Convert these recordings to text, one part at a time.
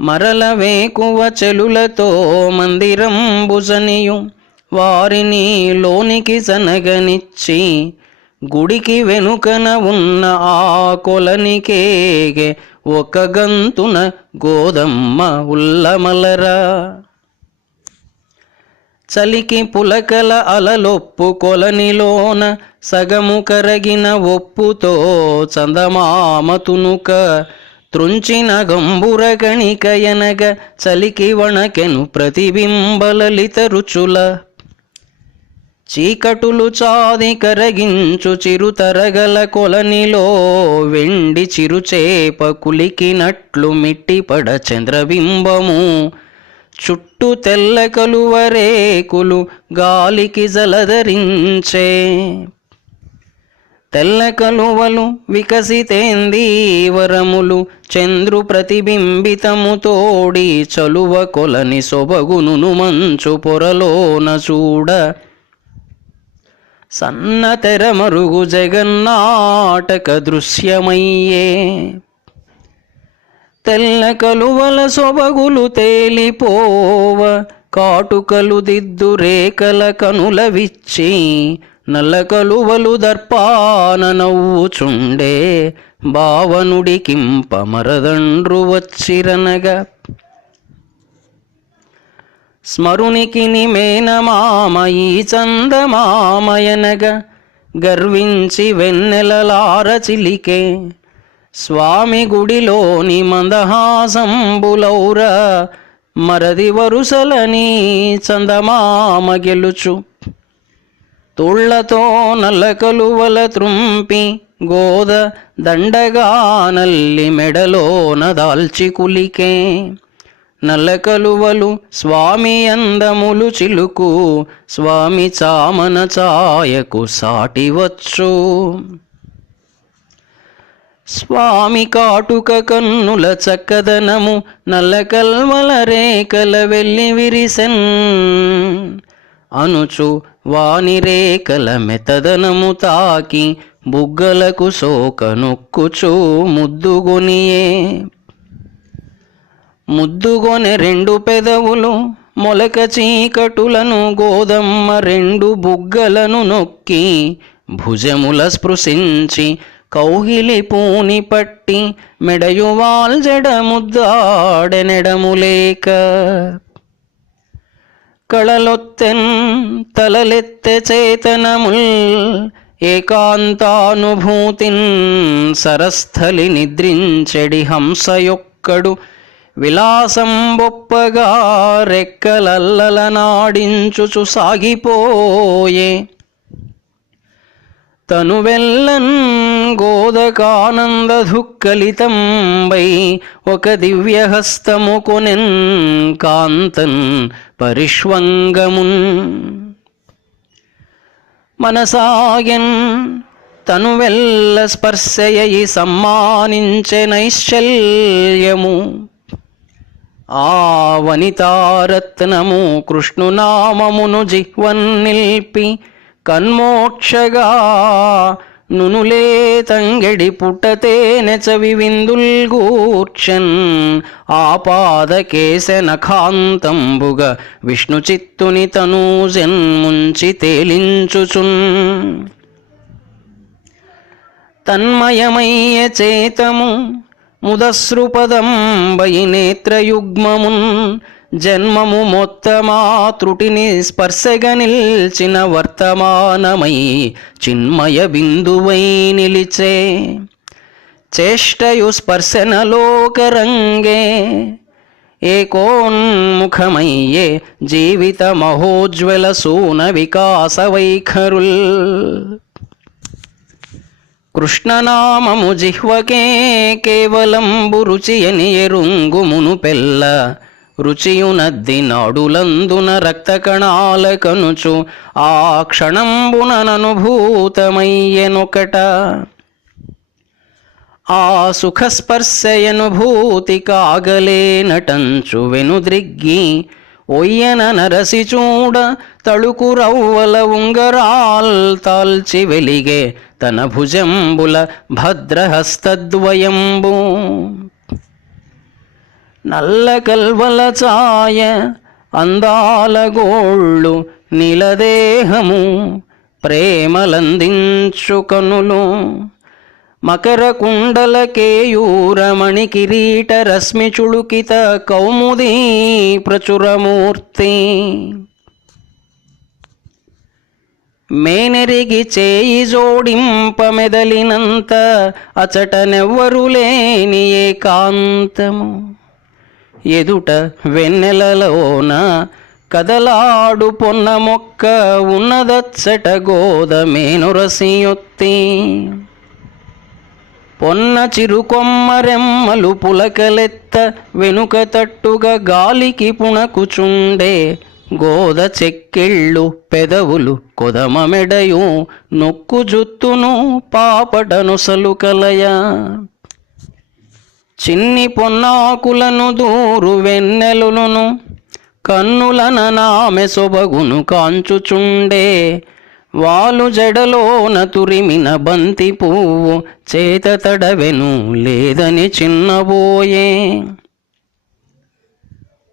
మరల వేకువ చెలులతో మందిరం బుజనియు వారిని లోనికి సనగనిచ్చి గుడికి వెనుకన ఉన్న ఆ కొలనికేగే ఒక గంతున గోదమ్మ ఉల్లమలరా చలికి పులకల అలలొప్పు కొలనిలోన సగము కరగిన ఒప్పుతో చందమామ తునుక త్రుంచిన గంబుర కణికయనగ ఎనగ చలికి వణకెను ప్రతిబింబలలిత రుచుల. చీకటులు చాది కరగించు చిరుతరగల కొలనిలో వెండి చిరుచేప కులికినట్లు మిట్టిపడ చంద్రబింబము. చుట్టూ తెల్ల కలువరేకులు గాలికి జలధరించే తెల్ల కలువలు వికసితేందీవరములు చంద్రు ప్రతిబింబితము తోడి చలువ కొలని సొబగును మంచు పొరలోన చూడ. సన్న తెర మరుగు జగన్నాటక దృశ్యమయ్యే. తెల్ల కలువల సొబగులు తేలిపోవ కాటుకలు దిద్దు రేఖల కనుల విచ్చి నల్ల కలువలు దర్పాన నవ్వుచుండే భావనుడికింప మరదండ్రు వచ్చిరనగా. స్మరునికి నిమేనమామ ఈ చందమామయనగ గర్వించి వెన్నెలలార చిలికే స్వామి గుడిలోని మందహాసంబులౌర. మరది వరుసలని చందమామ గెలుచు తుళ్ళతో నల్లకలువల త్రుంపి గోద దండగా నల్లి మెడలోన దాల్చి కులికే. నల్లకలువలు స్వామి అందములు చిలుకు స్వామి చామన ఛాయకు సాటివచ్చు స్వామి కాటుక కన్నుల చక్కదనము నల్లకల్వల రేఖల వెళ్ళి విరిసెన్. అనుచు వాని రేఖల మెతదనము తాకి బుగ్గలకు సోక నొక్కుచూ ముద్దుగొనియే. ముద్దుగొని రెండు పెదవులు మొలక చీకటులను గోదమ్మ రెండు బుగ్గలను నొక్కి భుజముల స్పృశించి కౌగిలి పూని పట్టి మెడయువాల్జడ ముద్దాడెనెడములేక. కళలొత్తెన్ తలలెత్తె చేతనముల్ ఏకాంతానుభూతిన్ సరస్థలి నిద్రించెడి హంసయొక్కడు విలాసం బొప్పగా సాగిపోయే తను వెళ్ళన్ గోదకానంద దుఃఖలితంబై ఒక దివ్యహస్తము కొనెన్ కాంతన్ పరిష్వంగమున్. మనసాగెన్ తను స్పర్శయయి సమ్మానించె నైశ్చల్యము ఆ వనితారత్నము కృష్ణునామమును జిహ్వన్ నిల్పి కన్మోక్షగా నునులే తంగెడి పుట్టతే నెచవి విందుల్గూర్చన్ ఆపాదకేశనఖాంతంబుగ విష్ణు చిత్తుని తను జన్ముంచి తేలించుచున్. తన్మయమయ్య చేతము ముదశ్రుపదంబై నేత్రయుగ్మమున్ జన్మము మొత్తమా త్రుటిని స్పర్శగా నిల్చిన వర్తమానమై చిన్మయ బిందువై నిలిచే. చేష్టయు స్పర్శనలోకరంగే ఏకోన్ముఖమయ్యే జీవిత మహోజ్వల సూన వికాస వైఖరుల్. కృష్ణనామము జిహ్వకే కేవలంబు రుచియని ఎరుంగుమును పెల్ల రుచియునద్ది నాడులందున రక్త కణాల కనుచు ఆ క్షణంబునననుభూతమయ్యెనొకట ఆ సుఖస్పర్శయనుభూతి కాగలే నటంచు వెనుద్రిగ్గి ఒయ్యన నరసి చూడ తళుకు రవ్వల ఉంగరాల్ తాల్చి వెలిగే తన భుజంబుల భద్రహస్తద్వయంబు. నల్ల కల్వల ఛాయ అందాల గోళ్ళు నిలదేహము ప్రేమలందించు కనులు మకర కుండల కేయూరమణి కిరీట రశ్మి చుడుకిత కౌముదీ ప్రచురమూర్తి మేనెరిగి చేయి జోడింప మెదలినంత అచటనెవ్వరు లేని ఏకాంతము ఎదుట వెన్నెలలోన కదలాడు పొన్న మొక్క ఉన్నదచ్చట గోదమేనురసియొత్తి పొన్న చిరుకొమ్మరెమ్మలు పులకలెత్త వెనుక తట్టుగా గాలికి పుణకుచుండే గోద చెక్కిళ్ళు పెదవులు కొదమ మెడయు నొక్కు జుత్తును పాపటను సలుకలయ చిన్ని పొన్నాకులను దూరు వెన్నెలును కన్నులన నామె సొబగును కాంచుచుండే. వాలు జడలోన తురిమిన బంతి పువ్వు చేత తడవెను లేదని చిన్నబోయే.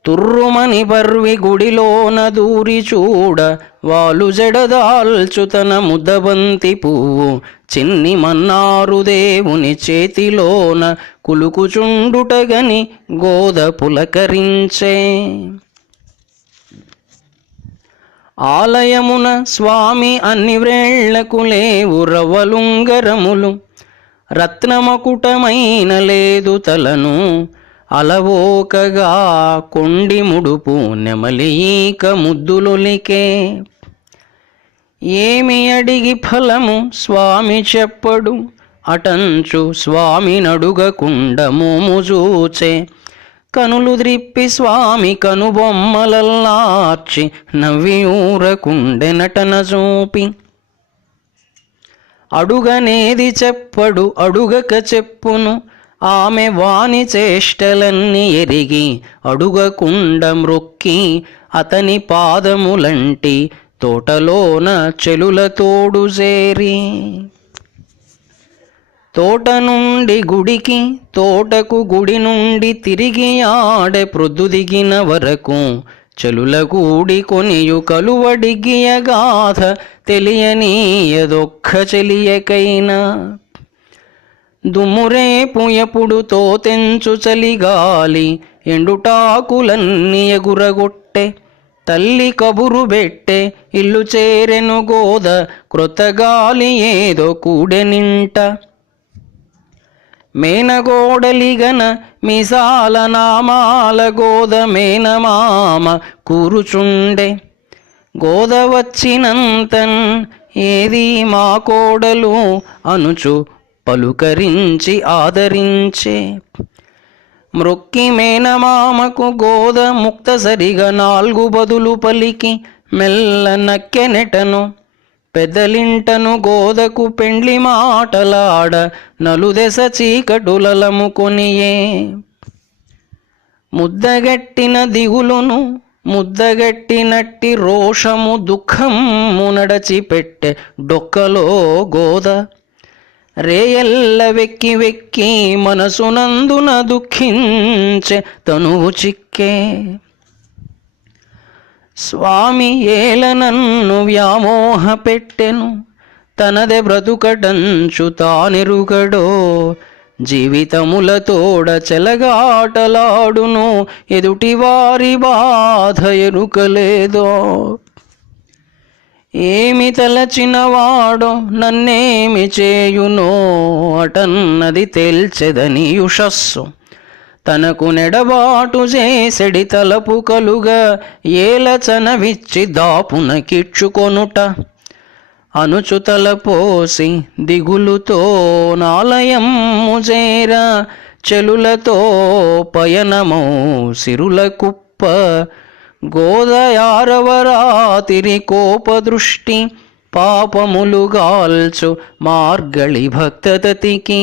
తుర్రుమని పర్వి గుడిలోన దూరి చూడ వాలు జడదాల్చుతన ముద్దబంతి పువ్వు చిన్ని మన్నారు దేవుని చేతిలోన కులుకుచుండుటగని గోద పులకరించే. ఆలయమున స్వామి అన్ని వ్రేళ్ళకు లేవు రవ్వలుంగరములు. రత్నమకుటమైన లేదు తలను అలవోకగా కొండి ముడుపు నెమలిక ముద్దులొలికే. ఏమి అడిగి ఫలము స్వామి చెప్పడు. అటంచు స్వామి నడుగకుండము చూచే. కనులు ద్రిప్పి స్వామి కనుబొమ్మలల్లార్చి నవ్వి ఊరకుండె నటన చూపి. అడుగనేది చెప్పడు అడుగక చెప్పును. ఆమె వాని చేష్టలన్నీ ఎరిగి అడుగకుండ మ్రొక్కి అతని పాదములంటి తోటలోన చెలుల తోడు చేరి తోట నుండి గుడికి తోటకు గుడి నుండి తిరిగి ఆడే ప్రొద్దు దిగిన వరకు చెలుల గూడి కొనియు కలువడిగియ గాథ తెలియనీయదొక్క చెలియకైనా. దుమ్మురేపు ఎప్పుడు తోతెంచు చలిగాలి ఎండుటాకులన్నీ ఎగురగొట్టె తల్లి కబురు బెట్టె ఇల్లు చేరెను గోద కృతగాలి గాలి ఏదో కూడెనింట మేనగోడలిగన మిసాల నామాల గోద మేనమామ కూరుచుండె. గోద వచ్చినంతన్ ఏది మా కోడలు అనుచు పలుకరించి ఆదరించే. మృక్కి మేనమామకు గోద ముక్తసరిగా నాలుగు బదులు పలికి మెల్ల నక్కెనెటను పెదలింటను గోదకు పెండ్లి మాటలాడ నలుదెస చీకటులలము కొనియే. ముద్దగట్టిన దిగులును ముద్దగట్టినట్టి రోషము దుఃఖము నడచిపెట్టె డొక్కలో గోద రేయల్ల వెక్కి వెక్కి మనసునందున దుఃఖించే తనువు చిక్కే. స్వామి ఏల నన్ను వ్యామోహ పెట్టెను తనదే బ్రతుకటంచు తానెరుగడో. జీవితములతోడ చెలగాటలాడును ఎదుటి వారి బాధ ఎరుకలేదో. ఏమి తలచినవాడో నన్నేమి చేయునో అటన్నది తేల్చెదని యుషస్సు తనకు నెడబాటు చేసెడి తలపు కలుగా ఏలచన విచ్చి దాపున కిచ్చుకొనుట. అనుచుతల పోసి దిగులుతో నాలయము చేర చెలులతో పయనమో సిరుల కుప్ప. గోదయారవరాతిరి కోపదృష్టి పాపములు గాల్చు మార్గళి భక్తతతికి